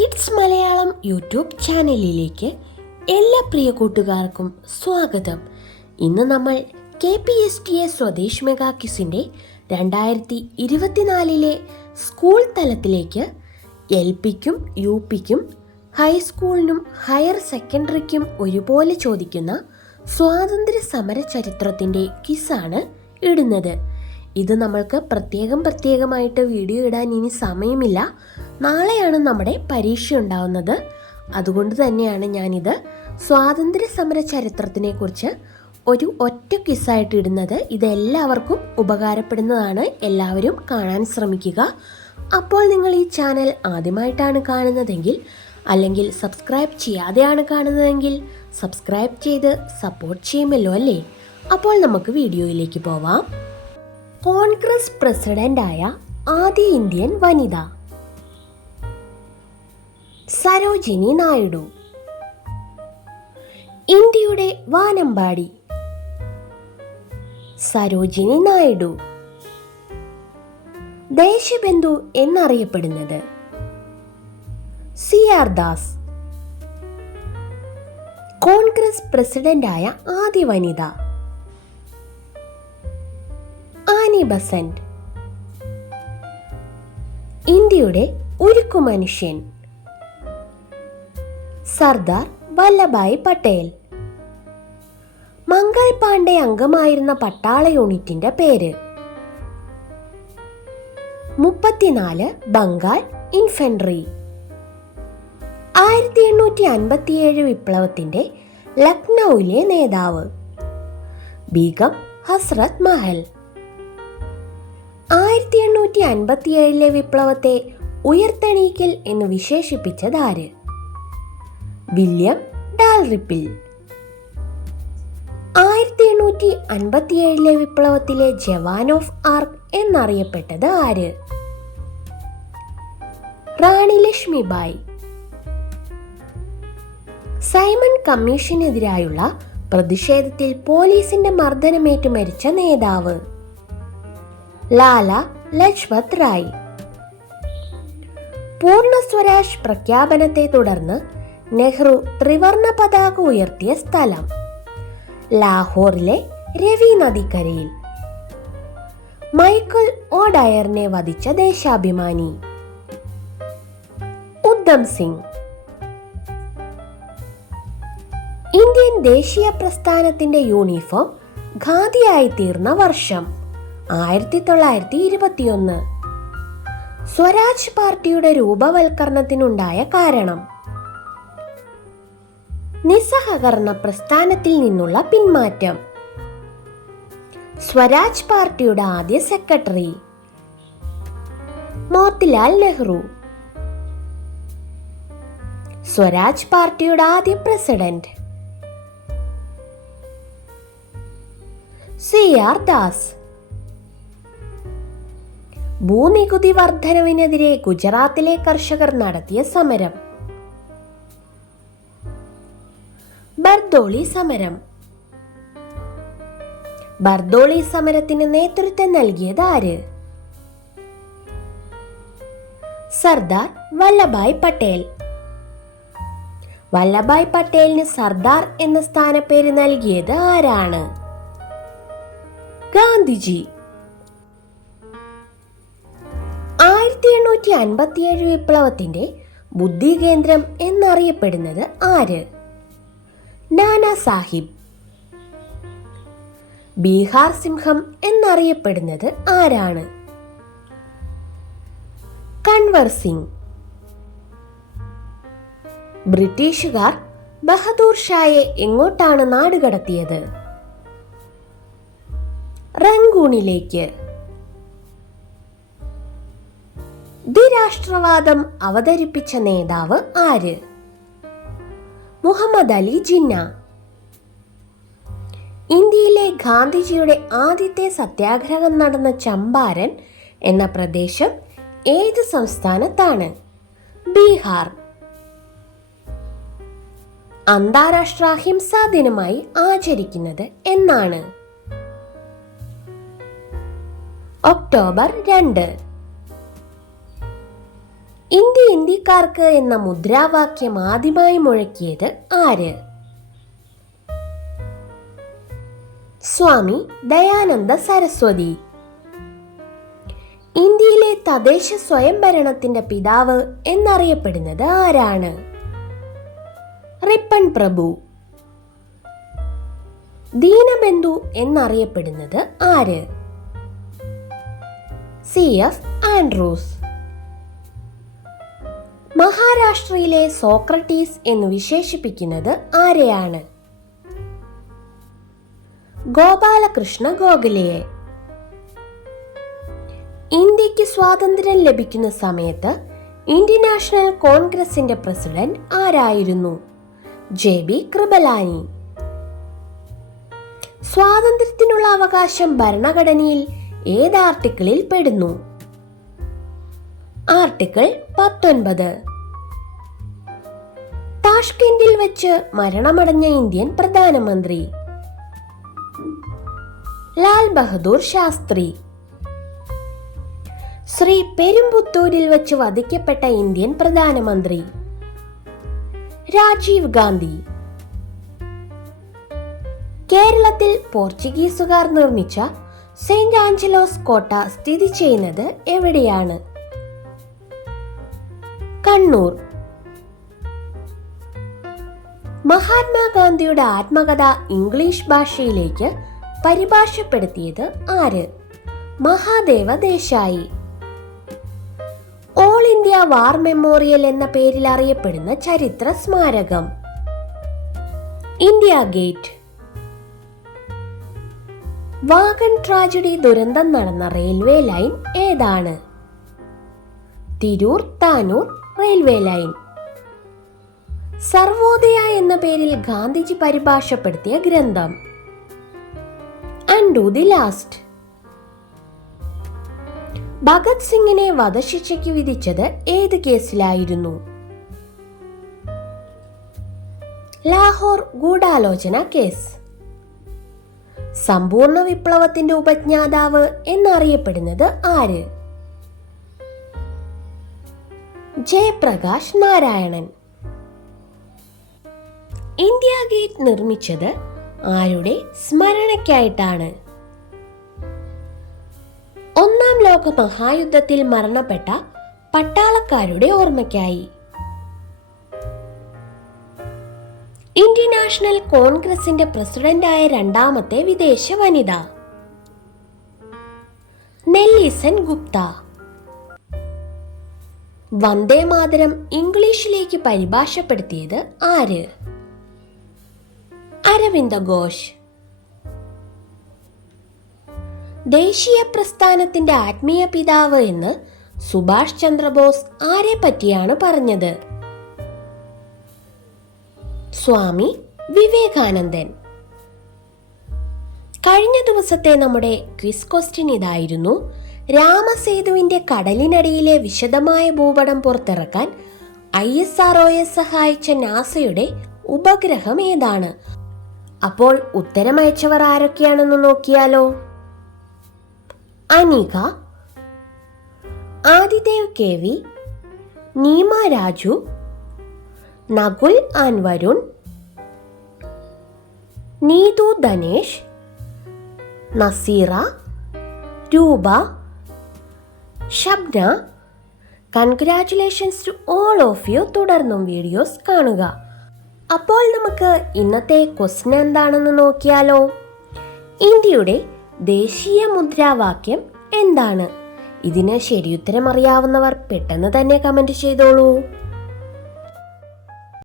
Kids Malayalam YouTube ചാനലിലേക്ക് എല്ലാ പ്രിയ കൂട്ടുകാർക്കും സ്വാഗതം. ഇന്ന് നമ്മൾ KPSTA സ്വദേശ് മെഗാ ക്വിസിൻ്റെ 2024 സ്കൂൾ തലത്തിലേക്ക് LPക്കും UPക്കും ഹൈസ്കൂളിനും ഹയർ സെക്കൻഡറിക്കും ഒരുപോലെ ചോദിക്കുന്ന സ്വാതന്ത്ര്യ സമര ചരിത്രത്തിൻ്റെ ക്വിസാണ് ഇടുന്നത്. ഇത് നമ്മൾക്ക് പ്രത്യേകമായിട്ട് വീഡിയോ ഇടാൻ ഇനി സമയമില്ല. നാളെയാണ് നമ്മുടെ പരീക്ഷ ഉണ്ടാവുന്നത്. അതുകൊണ്ട് തന്നെയാണ് ഞാനിത് സ്വാതന്ത്ര്യ സമര ചരിത്രത്തിനെ കുറിച്ച് ഒരു ഒറ്റ ക്വിസായിട്ട് ഇടുന്നത്. ഇതെല്ലാവർക്കും ഉപകാരപ്പെടുന്നതാണ്. എല്ലാവരും കാണാൻ ശ്രമിക്കുക. അപ്പോൾ നിങ്ങൾ ഈ ചാനൽ ആദ്യമായിട്ടാണ് കാണുന്നതെങ്കിൽ അല്ലെങ്കിൽ സബ്സ്ക്രൈബ് ചെയ്യാതെയാണ് കാണുന്നതെങ്കിൽ സബ്സ്ക്രൈബ് ചെയ്ത് സപ്പോർട്ട് ചെയ്യുമല്ലോ അല്ലേ? അപ്പോൾ നമുക്ക് വീഡിയോയിലേക്ക് പോവാം. കോൺഗ്രസ് പ്രസിഡന്റായ ആദ്യ ഇന്ത്യൻ വനിത സരോജിനി നായിഡു. ഇന്ത്യയുടെ വാനമ്പാടി സരോജിനി നായിഡു. ദേശബന്ധു എന്നറിയപ്പെടുന്നത് CR ദാസ്. കോൺഗ്രസ് പ്രസിഡന്റായ ആദ്യ വനിത ആനി ബസന്റ്. ഇന്ത്യയുടെ ഉരുക്കു മനുഷ്യൻ സർദാർ വല്ലഭായ് പട്ടേൽ. മംഗൾ പാണ്ഡെ അംഗമായിരുന്ന പട്ടാള യൂണിറ്റിന്റെ പേര് 34 ബംഗാൾ ഇൻഫൻട്രി. 1857 വിപ്ലവത്തിന്റെ ലക്നൌവിലെ നേതാവ് ബീഗം ഹസ്രത് മഹൽ. 1857 വിപ്ലവത്തെ ഉയർത്തെണീക്കൽ എന്ന് വിശേഷിപ്പിച്ചതാര്? വില്യം ഡാൽറിപ്പിൾ. 1857 വിപ്ലവത്തിലെ ജവാൻ ഓഫ് ആർക്ക് എന്നറിയപ്പെട്ടത് ആര്? റാണി ലക്ഷ്മിബായി. സൈമൺ കമ്മീഷനെതിരായുള്ള പ്രതിഷേധത്തിൽ പോലീസിന്റെ മർദ്ദനമേറ്റു മരിച്ച നേതാവ് ലാല ലജ്പത് റായ്. പൂർണ്ണ സ്വരാജ് പ്രഖ്യാപനത്തെ തുടർന്ന് നെഹ്റു ത്രിവർണ പതാക ഉയർത്തിയ സ്ഥലം ലാഹോറിലെ രവി നദിക്കരയിൽ. മൈക്കിൾ ഒ ഡയറിനെ വധിച്ച ദേശാഭിമാനി ഉദ്ധം സിംഗ്. ഇന്ത്യൻ ദേശീയ പ്രസ്ഥാനത്തിന്റെ യൂണിഫോം ഖാദിയായി തീർന്ന വർഷം 1921. സ്വരാജ് പാർട്ടിയുടെ രൂപവൽക്കരണത്തിനുണ്ടായ കാരണം നിസ്സഹകരണ പ്രസ്ഥാനത്തിൽ നിന്നുള്ള പിന്മാറ്റം. സ്വരാജ് പാർട്ടിയുടെ ആദ്യ സെക്രട്ടറി മോത്തിലാൽ നെഹ്റു. സ്വരാജ് പാർട്ടിയുടെ ആദ്യ പ്രസിഡന്റ് CR ദാസ്. ഭൂനികുതി വർധനവിനെതിരെ ഗുജറാത്തിലെ കർഷകർ നടത്തിയ സമരം ബർദോളി സമരം. ബർദോളി സമരത്തിന് നേതൃത്വം നൽകിയത് ആര്? സർദാർ വല്ലഭായ് പട്ടേൽ. വല്ലഭായ് പട്ടേലിന് സർദാർ എന്ന സ്ഥാനപ്പേര് നൽകിയത് ആരാണ്? ഗാന്ധിജി. 1857 വിപ്ലവത്തിന്റെ ബുദ്ധി കേന്ദ്രം എന്നറിയപ്പെടുന്നത് ആര്? നാനാ സാഹിബ്. ബീഹാർ സിംഹം എന്നറിയപ്പെടുന്നത് ആരാണ്? കൻവർ സിംഗ്. ബ്രിട്ടീഷുകാർ ബഹദൂർ ഷായെ എങ്ങോട്ടാണ് നാടുകടത്തിയത്? റങ്കൂണിലേക്ക്. ദ്വിരാഷ്ട്രവാദം അവതരിപ്പിച്ച നേതാവ് ആര്? മുഹമ്മദ് അലി ജിന്ന. ഇന്ത്യയിലെ ഗാന്ധിജിയുടെ ആദ്യത്തെ സത്യാഗ്രഹം നടന്ന ചമ്പാരൻ എന്ന പ്രദേശം ഏത് സംസ്ഥാനത്താണ്? ബീഹാർ. അന്താരാഷ്ട്ര അഹിംസാ ദിനമായി ആചരിക്കുന്നത് എന്നാണ്? ഒക്ടോബർ 2. ഇന്ത്യ ഇന്ത്യക്കാർക്ക് എന്ന മുദ്രാവാക്യം ആദ്യമായി മുഴക്കിയത് ആര്? സ്വാമി ദയാനന്ദ സരസ്വതി. ഇന്ത്യയിലെ തദ്ദേശ സ്വയംഭരണത്തിന്റെ പിതാവ് എന്നറിയപ്പെടുന്നത് ആരാണ്? റിപ്പൺ പ്രഭു. ദീനബന്ധു എന്നറിയപ്പെടുന്നത് ആര്? CF Andrews. മഹാരാഷ്ട്രയിലെ സോക്രട്ടീസ് എന്ന് വിശേഷിപ്പിക്കുന്നത് ആരെയാണ്? ഗോപാലകൃഷ്ണ ഗോഖലെയെ. ഇന്ത്യക്ക് സ്വാതന്ത്ര്യം ലഭിക്കുന്ന സമയത്ത് ഇന്ത്യൻ നാഷണൽ കോൺഗ്രസിന്റെ പ്രസിഡന്റ് ആരായിരുന്നു? JB കൃപലാനി. സ്വാതന്ത്ര്യത്തിനുള്ള അവകാശം ഭരണഘടനയിൽ ഏത് ആർട്ടിക്കിളിൽ പെടുന്നു? ആർട്ടിക്കിൾ 19. താഷ്കെൻഡിൽ വെച്ച് മരണമടഞ്ഞ ഇന്ത്യൻ പ്രധാനമന്ത്രി? ലാൽ ബഹദൂർ ശാസ്ത്രി. ശ്രീ പെരുമ്പുത്തൂരിൽ വെച്ച് വധിക്കപ്പെട്ട ഇന്ത്യൻ പ്രധാനമന്ത്രി? രാജീവ് ഗാന്ധി. കേരളത്തിൽ പോർച്ചുഗീസുകാർ നിർമ്മിച്ച സെന്റ് ആഞ്ചലോസ് കോട്ട സ്ഥിതി ചെയ്യുന്നത് എവിടെയാണ്? കണ്ണൂർ. മഹാത്മാഗാന്ധിയുടെ ആത്മകഥ ഇംഗ്ലീഷ് ഭാഷയിലേക്ക് പരിഭാഷപ്പെടുത്തിയത് ആര്? Mahadeva Desai. All India war memorial എന്ന പേരിൽ അറിയപ്പെടുന്ന ചരിത്ര സ്മാരകം? India gate. വാഗൺ ട്രാജഡി ദുരന്തം നടന്ന റെയിൽവേ ലൈൻ ഏതാണ്? Tirur Tanur railway line. സർവോദയ എന്ന പേരിൽ ഗാന്ധിജി പരിഭാഷപ്പെടുത്തിയ ഗ്രന്ഥം? Undo the last. ഭഗത് സിംഗിനെ വധശിക്ഷയ്ക്ക് വിധിച്ചത് ഏത് കേസിലായിരുന്നു? ലാഹോർ ഗൂഢാലോചന കേസ്. സമ്പൂർണ്ണ വിപ്ലവത്തിന്റെ ഉപജ്ഞാതാവ് എന്നറിയപ്പെടുന്നത് ആര്? ജയപ്രകാശ് നാരായണൻ. ഇന്ത്യ ഗേറ്റ് നിർമ്മിച്ചത് ആരുടെ സ്മരണയ്ക്കായിട്ടാണ്? ഒന്നാം ലോക മഹായുദ്ധത്തിൽ മരണപ്പെട്ട പട്ടാളക്കാരുടെ ഓർമ്മയ്ക്കായി. ഇന്ത്യൻ നാഷണൽ കോൺഗ്രസിന്റെ പ്രസിഡന്റായ രണ്ടാമത്തെ വിദേശ വനിത? നെല്ലി ഗുപ്ത. വന്ദേ മാതരം ഇംഗ്ലീഷിലേക്ക് പരിഭാഷപ്പെടുത്തിയത് ആര്? അരവിന്ദ ഘോഷ്. ദേശീയ പ്രസ്ഥാനത്തിന്റെ ആത്മീയ പിതാവ് എന്ന് സുഭാഷ് ചന്ദ്രബോസ് ആരെ പറ്റിയാണ് പറഞ്ഞത്? സ്വാമി വിവേകാനന്ദൻ. കഴിഞ്ഞ ദിവസത്തെ നമ്മുടെ ക്വിസ് ക്വസ്റ്റ്യൻ ഇതായിരുന്നു: രാമസേതുവിന്റെ കടലിനടിയിലെ വിശദമായ ഭൂപടം പുറത്തിറക്കാൻ ISROയെ സഹായിച്ച നാസയുടെ ഉപഗ്രഹം ഏതാണ്? അപ്പോൾ ഉത്തരമയച്ചവർ ആരൊക്കെയാണെന്ന് നോക്കിയാലോ. Anika, Adidev KV, Neema Raju, Nakul and Varun, Neethu Dhanesh, Naseera, Roopa, Shabna. Congratulations to all of you. തുടർന്നും വീഡിയോസ് കാണുക. അപ്പോൾ നമുക്ക് ഇന്നത്തെ ക്വസ്റ്റ്യൻ എന്താണെന്ന് നോക്കിയാലോ. ഇന്ത്യയുടെ ദേശീയ മുദ്രാവാക്യം എന്താണ്? ഇതിന് ശരിയുത്തരം അറിയാവുന്നവർ പെട്ടെന്ന് തന്നെ കമന്റ് ചെയ്തോളൂ.